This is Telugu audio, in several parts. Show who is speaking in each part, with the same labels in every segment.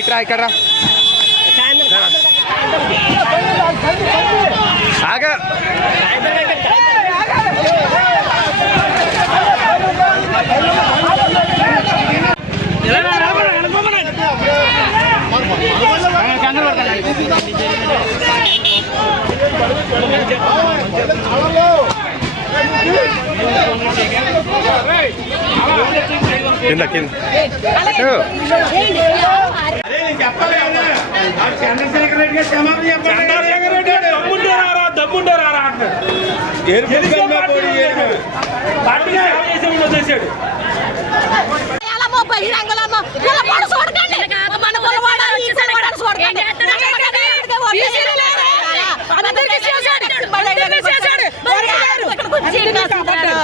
Speaker 1: Ik try, er een moment van. కింద కింద అటు.
Speaker 2: బహిరంగ ఇక్కడ కుర్చీలు కాసుకుంటాడు.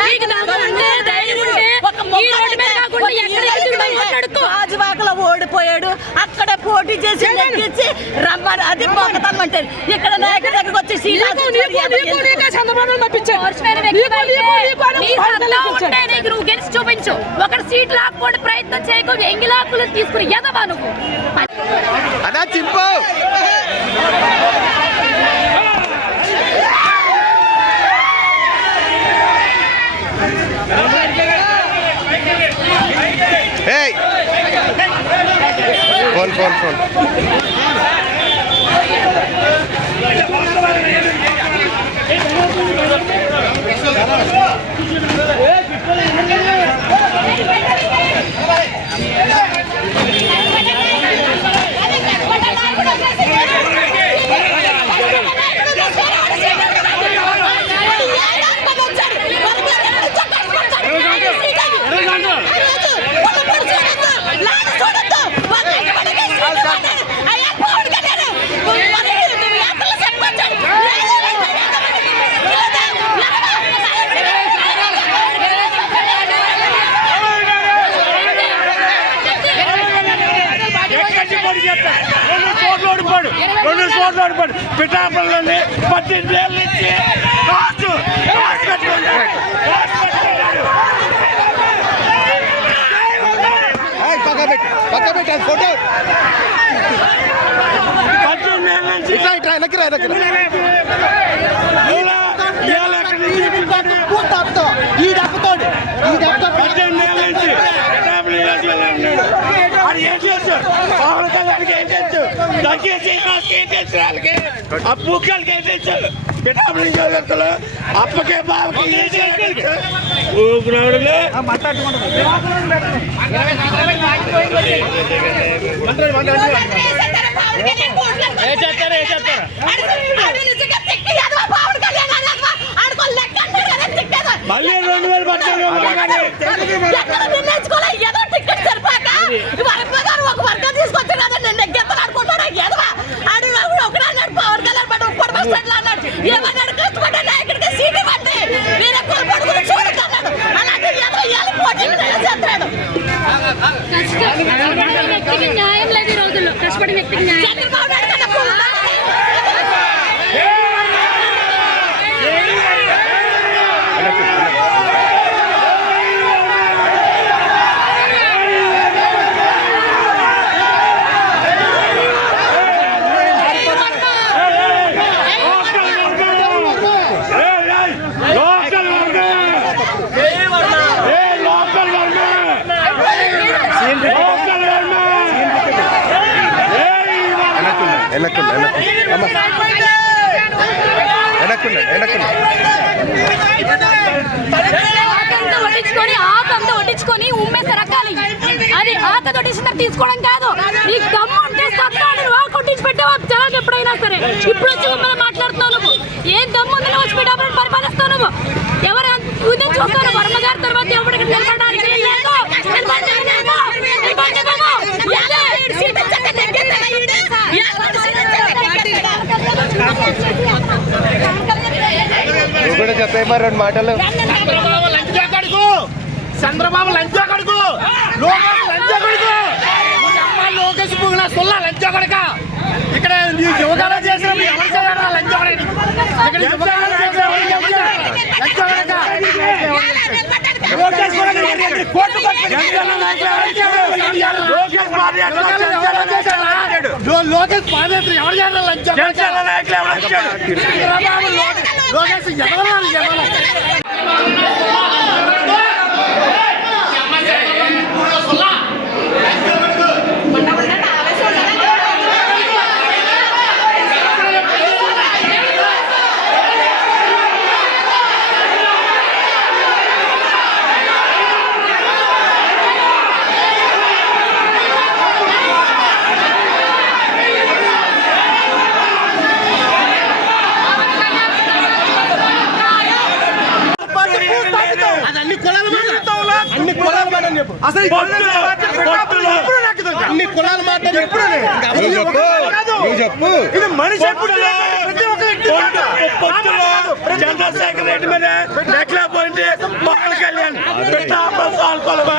Speaker 3: నీకు నమ్మకం ఉంటే, ధైర్యం ఉంటే, ఈ రోడ్డు మీద కాకుండా ఎక్కడ ఎదురుగా మాట్లాడుకో.
Speaker 2: గాజువాకలో ఓడిపోయాడు. అక్కడ పోటీ చేసి నెగ్గించి రమ్మని అది అంటే ఇక్కడ నాయకుడి దగ్గరకు వచ్చి
Speaker 3: నీకు నువ్వు గెలిచి చూపించు. ఒకటి సీట్ లాక్కోండి ప్రయత్నం చేయకు ఎంగి లాక్కులు తీసుకుని ఎదవా నువ్వు?
Speaker 1: అన్నా చింపు ఏయ్ ఫోన్ ఫోన్ ఫోన్
Speaker 4: ఎక్కడి పోటీ చేస్తాడు రెండు చోట్ల ఓడిపోయాడు రెండు చోట్ల ఓడిపోయాడు పిఠాపురంలోని పద్దెనిమిది ఏళ్ళ నుంచి కాస్ట్ కాస్ట్ పెట్టుకుంటాడు కాస్ట్ పెట్టుకుంటాడు
Speaker 1: ఏయ్, పక్క పెట్టు పక్క పెట్టు అది ఫోటో
Speaker 4: పద్దెనిమిది ఏళ్ళ నుంచి
Speaker 1: ఇట్లా ఇట్లా వెనక్కి రా వెనక్కి రా.
Speaker 4: ఇలా ఇవాళ ఎక్కడి నుంచి తిప్పాడు? పద్దెనిమిది ఏళ్ళ నుంచి పిఠాపురం నియోజకవర్గంలో ఉన్నాడు. ఆడు ఏం చేస్తాడు? పవన్ కళ్యాణ్కి ఏం చేస్తాడు? దగ్గర శ్రీనివాస్కి ఏం చేస్తాడు వాళ్ళకి? ఆ బుక్కలకి ఏం చేస్తాడు? పిఠాపురం నియోజకవర్గంలో అప్పకే బావకి ఏం చేస్తాడు? ఊపిరాడలే.
Speaker 2: ఏ చేస్తారు ఏ చేస్తారు
Speaker 4: మళ్ళీ రెండు వేలు పట్టారు
Speaker 3: వ్యక్తికి న్యాయం లేదు ఈ రోజుల్లో. కష్టపడిన వ్యక్తికి న్యాయం లేదు.
Speaker 2: చంద్రబాబు నాయుడు కన్నా పువ్వులు
Speaker 4: లోకల్ ఏ లోకల్ లోకల్
Speaker 1: వెనక్కుండ వెనక్కుండ అమ్మ. వెనక్కుండ వెనక్కుండ
Speaker 3: వడ్డించుకొని ఆకంతా వడ్డించుకొని ఉమ్మేసి రకాలి అది ఆక వడ్డించిన తీసుకోవడం కాదు. నీ గమ్ము ఉంటే సత్తాడు ఆ కొట్టించి పెట్టావా? జనానికి ఎప్పుడైనా సరే. ఇప్పుడు వచ్చి ఉమ్మేది మాట్లాడుతున్నావు నువ్వు? ఏం దమ్ము ఉంది నువ్వు వచ్చి పెట్టావు పరిపాలిస్తావు నువ్వు? ఎవరు ఉదయం చూస్తాను వర్మ తర్వాత ఎవరికి నిలబడి లేదు నిలబడడానికి లేదు. నిలబడనివ్వము. ఇదే.
Speaker 2: సీట్ ఇచ్చాక నెగ్గెత్తలా ఈడు? ఎవరు సీట్ ఇచ్చాక
Speaker 1: మరి రెండు మాటలు.
Speaker 4: చంద్రబాబు లంచా కడుగు చంద్రబాబు లంచా కడుగు లోకేష్ లంచా కడుగు లోకేష్ పువ్వుల సుల్ల లంచా కడక. ఇక్కడ నీ యువకాల చేసినప్పుడు ఎవరు చేయాలి లంచా కడక? ఇక్కడ కడక? లోకేష్ లోకేష్ పాదయాత్ర జనసేన నాయకులు ఎవరు వచ్చాడు?
Speaker 5: లోకేష్ పాదయాత్ర ఎవరు చేయాలి లంచం
Speaker 4: జనసేన నాయకులు ఎవరు వచ్చాడు?
Speaker 5: లోకేష్ ఎదగలాలి ఎదగలాలి అది అన్ని కులాల మాట అన్ని కులాల మాట అని చెప్పు అసలు. అన్ని కులాల మాట చెప్పు.
Speaker 4: ఇది మనిషి చంద్రశేఖర్ రెడ్డి మీద నెక్లా పోయింది. పవన్ కళ్యాణ్. పెట్టా సాల్కొలమా